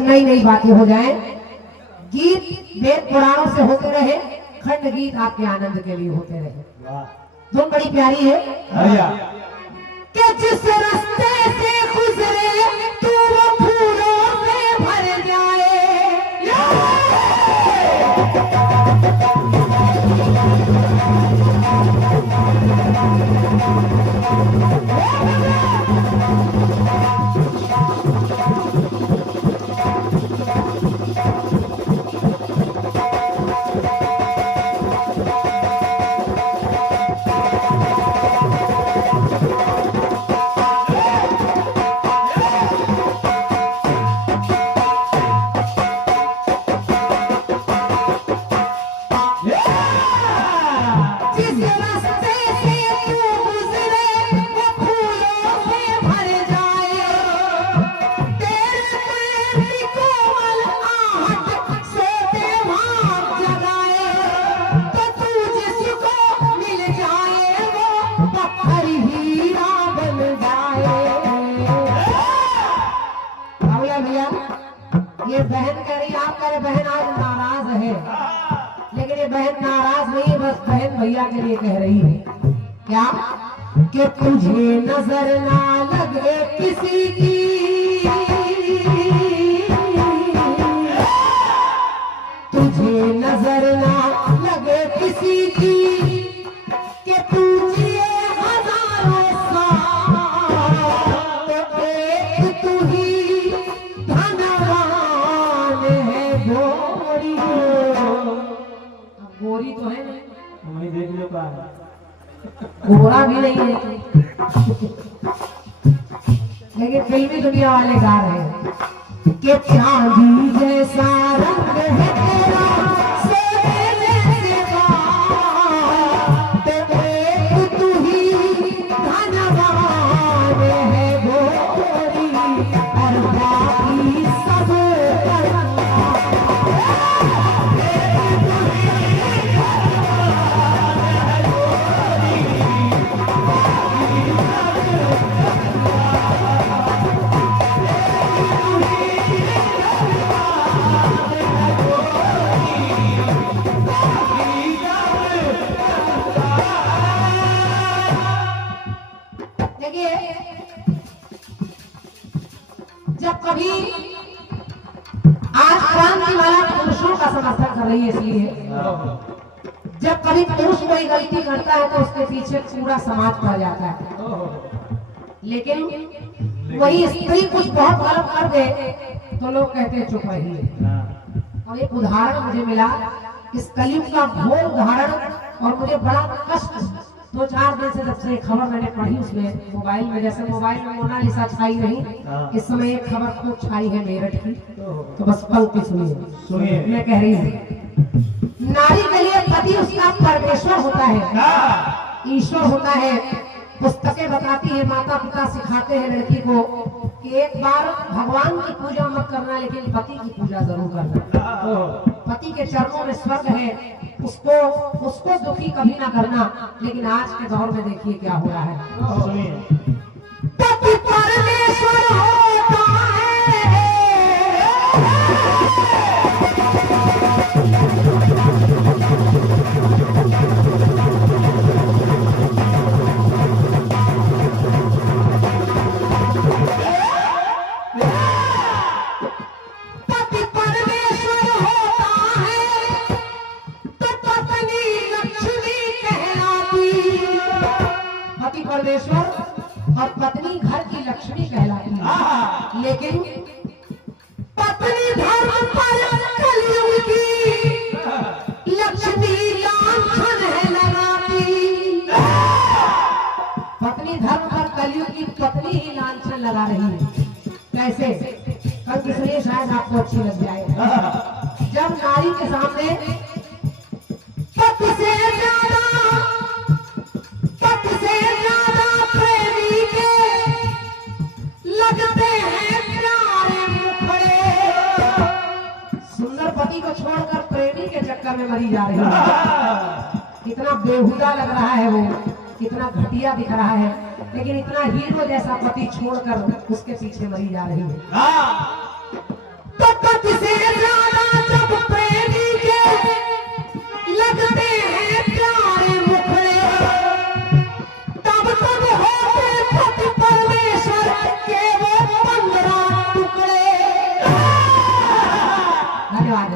नई नई बातें हो जाए, गीत वेद पुराणों से होते रहे, खंड गीत आपके आनंद के लिए होते रहे। धुन बड़ी प्यारी है कि जिस रास्ते से गुजरे तू वो फूलों से भर जाए। ये बहन कह रही, आप कह रहे बहन आज नाराज है, लेकिन ये बहन नाराज नहीं है, बस बहन भैया के लिए कह रही है क्या कि तुझे नजर ना लगे किसी की, तुझे नजर ना लगे किसी की, कि तुझे हजारों साल तो एक तू ही गोरी तो है नहीं, देख लो गोरा भी नहीं है, लेकिन फिल्मी दुनिया वाले गा रहे हैं कि चांदी जैसा रंग है तेरा, सोने जैसे बाल, तो एक तू ही धनवान है गोरी, और बाकी सब जब कभी आज क्रांति वाला पुरुषों का समर्थन कर रही है, इसलिए जब कभी पुरुष कोई गलती करता है तो उसके पीछे पूरा समाज पड़ जाता है, लेकिन वही स्त्री कुछ बहुत गलत कर दे तो लोग कहते हैं चुप रहिए। और एक उदाहरण मुझे मिला इस कलयुग का घोर उदाहरण, और मुझे बड़ा कष्ट 2-4 दिन से जब से खबर मैंने पढ़ी उसमें मोबाइल में, जैसे मोबाइल में मोनालिसा छाई नहीं, इस समय एक खबर खूब छाई है मेरठ की, तो बस पंक्ति सुनिए। मैं कह रही हूँ नारी के लिए पति उसका परमेश्वर होता है, ईश्वर होता है। पुस्तकें बताती है, माता पिता सिखाते हैं लड़की को कि एक बार भगवान की पूजा मत करना, लेकिन पति की पूजा जरूर करना। पति के चरणों में स्वर्ग है, उसको दुखी कभी ना करना। लेकिन आज के दौर में देखिए क्या हो रहा है, पति परमेश्वर होता है। परमेश्वर और पत्नी घर की लक्ष्मी कहलाती है, लेकिन पत्नी धर्म पर कलयुग की लक्ष्मी लांछन है लगाती। पत्नी धर्म पर कलयुग की पत्नी ही लांछन लगा रही है। कैसे? कल किसलिए शायद आपको अच्छी लग जाए। जब नारी के सामने पति से ज्यादा प्रेमी के लगते हैं प्यारे मुखड़े, सुंदर पति को छोड़कर प्रेमी के चक्कर में मरी जा रही है। कितना बेहुदा लग रहा है वो, कितना घटिया दिख रहा है, लेकिन इतना हीरो जैसा पति छोड़कर उसके पीछे मरी जा रही है। तो से ज्यादा जब प्रेमी के लगते हैं प्यारे मुखड़े, तब तब होते पति परमेश्वर के वो 15 टुकड़े। धन्यवाद।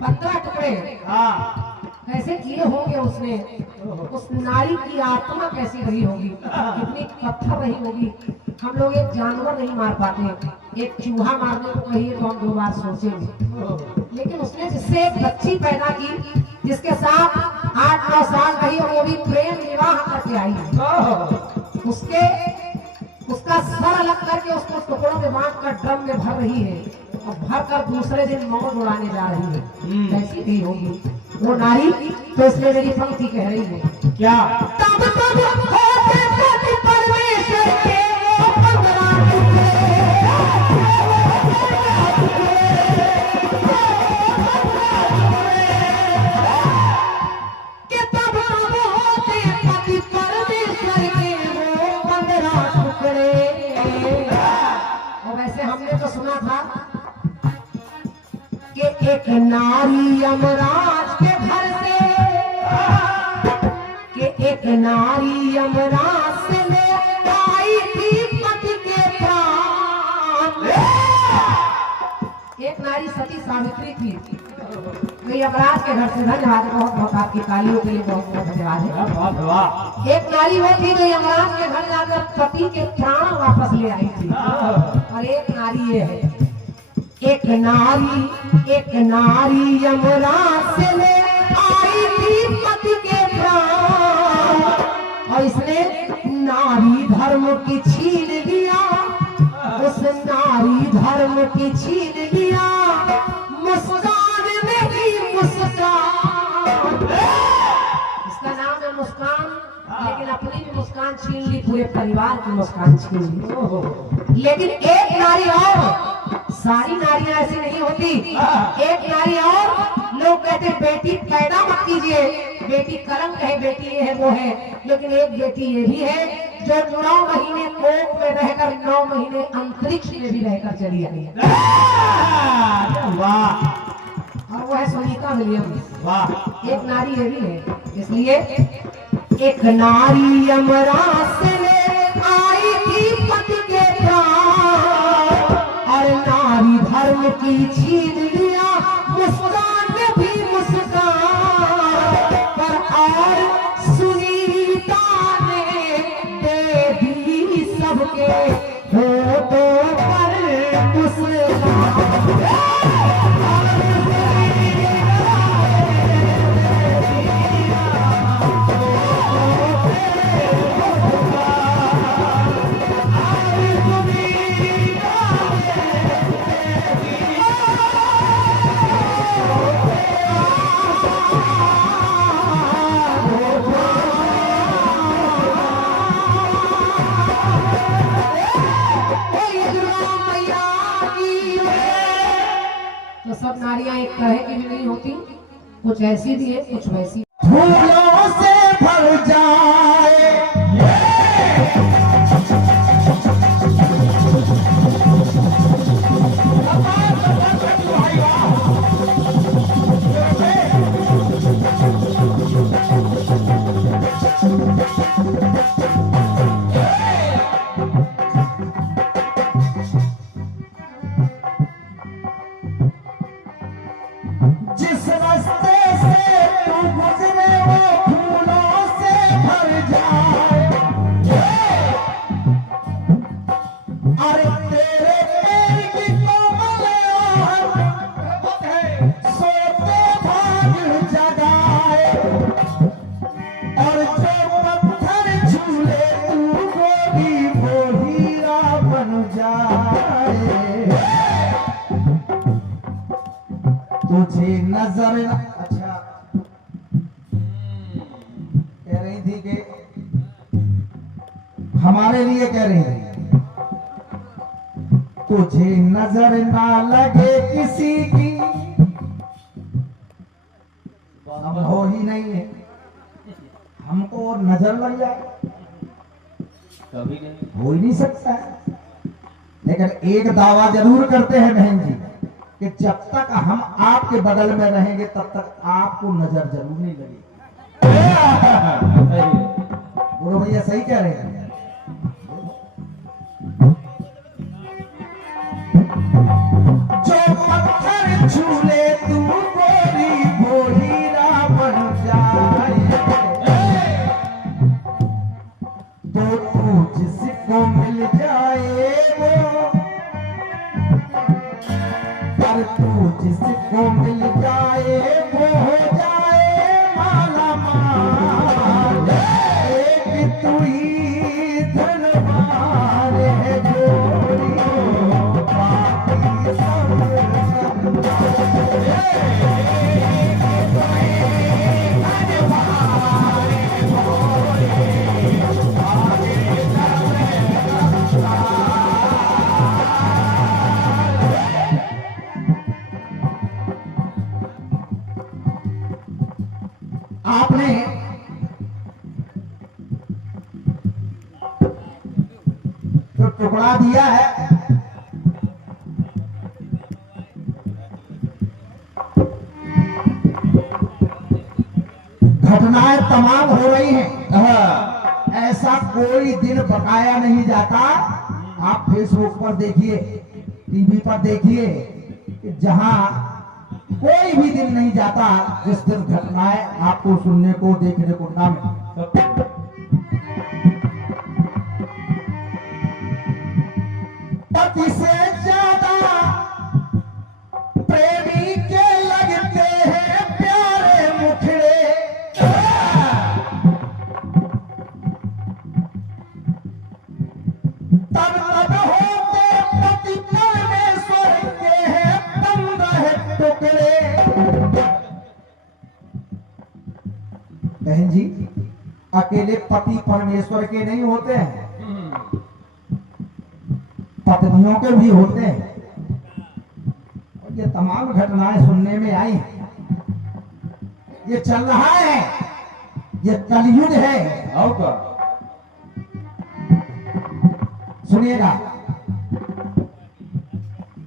15 टुकड़े कैसे किए होंगे उसने, उस नारी की आत्मा कैसी रही होगी, कितनी पत्थर रही होगी। हम लोग एक जानवर नहीं मार पाते, एक चूहा मारने को कहिए तो हम 2 बार सोचेंगे, लेकिन उसने जिससे एक बच्ची पैदा की, जिसके साथ 8-9 साल रही और वो भी प्रेम विवाह करके आई, उसका सर अलग करके उसको टुकड़ों में बांट कर ड्रम में भर रही है और भर कर दूसरे दिन मौत उड़ाने जा रही है। कैसी नहीं होगी वो नारी। तो इसलिए मेरी पंक्ति कह रही है क्या, तब तब होते पति परमेश्वर के वो 15 के, तब तब होते पति परमेश्वर के वो 15 टुकड़े। और वैसे हमने तो सुना था कि एक नारी यमराज के घर से, कि एक नारी यमराज से ले आई थी पति के प्राण। एक नारी सती सावित्री थी, तो यमराज के घर से। धन्यवाद, बहुत बहुत आपकी तालियों के लिए बहुत बहुत धन्यवाद है। एक नारी वो थी जो यमराज के घर जाकर पति के प्राण वापस ले आई थी। और एक नारी ये है, एक नारी यमराज से ले आई थी पति के प्राण, और इसने नारी धर्म की छीन लिया, उस नारी धर्म की छीन लिया, मुस्कान नहीं मुस्कान। इसका नाम है मुस्कान, लेकिन अपनी भी मुस्कान छीन ली, पूरे परिवार की मुस्कान छीन ली। लेकिन एक नारी और, सारी नारियां ऐसी नहीं होती, एक नारी और लोग कहते बेटी पैदा मत कीजिए, बेटी कलंक है, बेटी ये है वो है, लेकिन एक बेटी ये भी है जो 9 महीने कोख में रहकर 9 महीने अंतरिक्ष में भी रहकर चली आई है। और वो है सुनीता विलियम्स। एक नारी ये भी है। इसलिए एक नारी यमराज से ले आई थी पति के प्राण, और नारी धर्म की छीन लिया, मुस्कान भी मुस्कान। पर और सुनीता ने दे दी सबके होठों पर मुस्कान। तो सब नारियां एक तरह की भी नहीं होती, कुछ ऐसी भी है, कुछ वैसी। फूलों से भर जाए जिस रास्ते से तू गुजरे वो फूलों से भर जाए। अरे तेरे पैर की कोमल सोते भाग जगाए, और जो पत्थर झूले तू गोरी वो हीरा बन जाए। तुझे नजर अच्छा कह रही थी कि हमारे लिए कह रही थी, तुझे नजर ना लगे किसी की, हम हो ही नहीं है, हमको नजर लग जाए कभी नहीं, हो ही नहीं सकता है। लेकिन एक दावा जरूर करते हैं बहन जी, कि जब तक हम आपके बगल में रहेंगे तब तक आपको नजर जरूर नहीं लगेगी। बोलो भैया, सही कह रहे हैं। जो पत्थर छूले तू गोरी वो हीरा बन जाए, तो तू जिसको मिल जाए वो, पर तू जिसको मिल जाए वो हो जाए माला माल। एक तू ही धनवान है जोड़ी, बाकी सब आपने जो टुकड़ा दिया है, घटनाएं तमाम हो रही हैं। ऐसा कोई दिन बकाया नहीं जाता। आप फेसबुक पर देखिए, टीवी पर देखिए, कि जहां कोई भी दिन नहीं जाता जिस दिन घटनाएं आपको सुनने को देखने को ना मिले। पति से ज्यादा प्रेमी के लगते हैं प्यारे मुखड़े, तब तब होते पति परमेश्वर के हैं 15 टुकड़े। बहन जी, अकेले पति परमेश्वर के नहीं होते हैं, पत्नियों के भी होते हैं। और ये तमाम घटनाएं सुनने में आई, ये चल रहा है, ये कलयुग है। और सुनिएगा,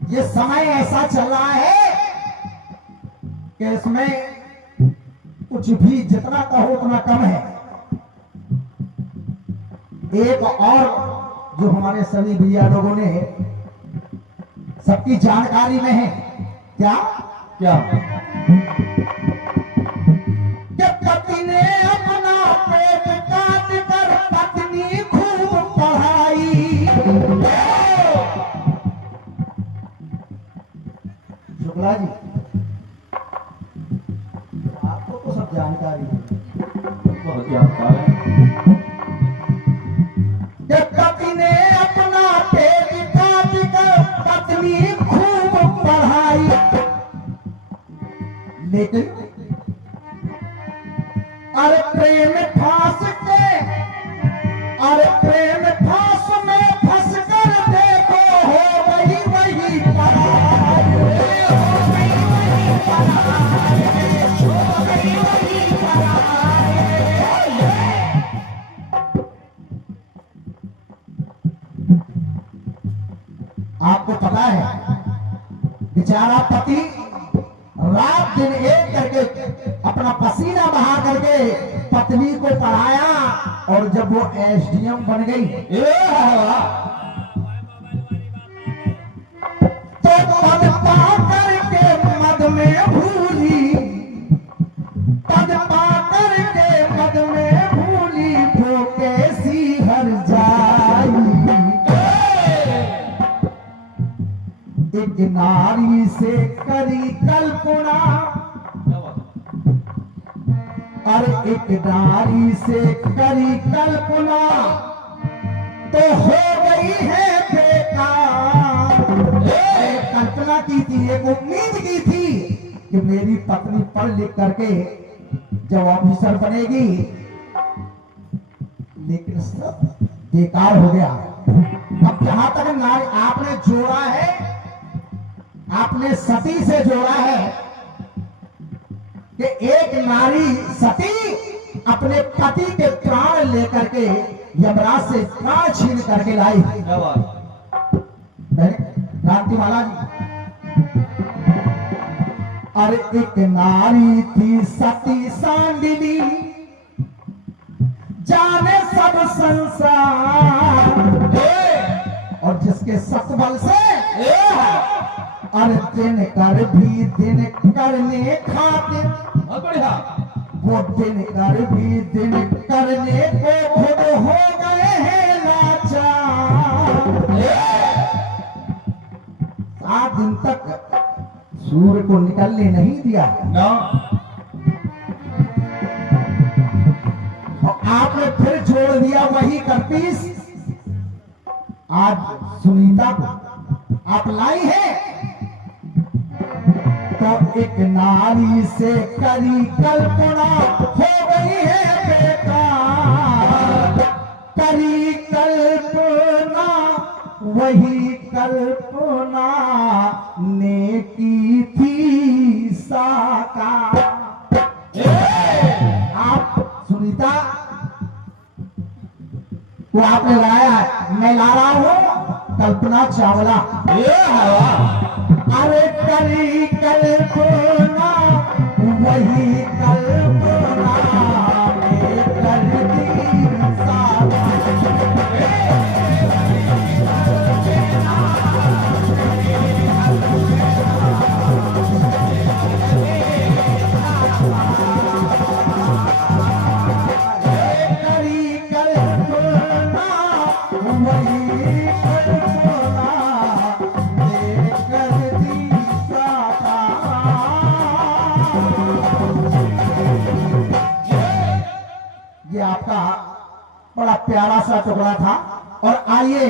ये समय ऐसा चल रहा है कि इसमें कुछ भी जितना कहो उतना कम है। एक और जो हमारे सभी भैया लोगों ने सबकी जानकारी में है, क्या क्या कि पति ने अपना पेट काट कर पत्नी खूब पढ़ाई। शुक्ला जी, आपको तो सब जानकारी है। बहुत जानकार है। पति ने अपना पेट काट कर पत्नी खूब पढ़ाई, लेकिन अरे प्रेम फांस के, अरे प्रेम फांस में फंस कर देखो हो गई वही पराई, हो गई वही पराई, हो गई वही पराई। आपको पता है, बेचारा पति रात दिन एक करके अपना पसीना बहा करके पत्नी को पढ़ाया, और जब वो एसडीएम बन गई तो पद पा करके मद में भूली, पद पा करके मद में भूली, वो कैसी हर जाई। एक नारी से करी कल्पना, और एक नारी से करी कल्पना, तो हो गई है बेकार। कल्पना की थी, एक उम्मीद की थी कि मेरी पत्नी पढ़ लिख करके जब ऑफिसर बनेगी, लेकिन सब बेकार हो गया। अब जहां तक नारी आपने जोड़ा है, आपने सती से जोड़ा है कि एक नारी सती अपने पति के प्राण लेकर के यमराज से प्राण छीन करके लाई। क्रांतिमाला जी, अरे एक नारी थी सती सांडिली, जाने सब संसार, और जिसके सतबल से अरे दिन कर भी दिन करने खातिर, बहुत बढ़िया। वो दिन कर भी दिन करने को खुद हो गए हैं लाचार। 7 दिन तक सूर्य को निकलने नहीं दिया ना और आपने फिर जोड़ दिया वही करपीस। आज सुनीता को आप लाई है तो एक नारी से करी कल्पना हो गई है बेकार। करी कल्पना वही कल्पना ने की थी साकार। आप सुनीता वो आपने लाया है, मैं ला रहा हूं कल्पना चावला। अरे करी कल्पना वही कल्पना ने कर दी साकार। करी कल्पना वही कल्पना ने कर दी साकार। ये आपका बड़ा प्यारा सा टुकड़ा था और आइए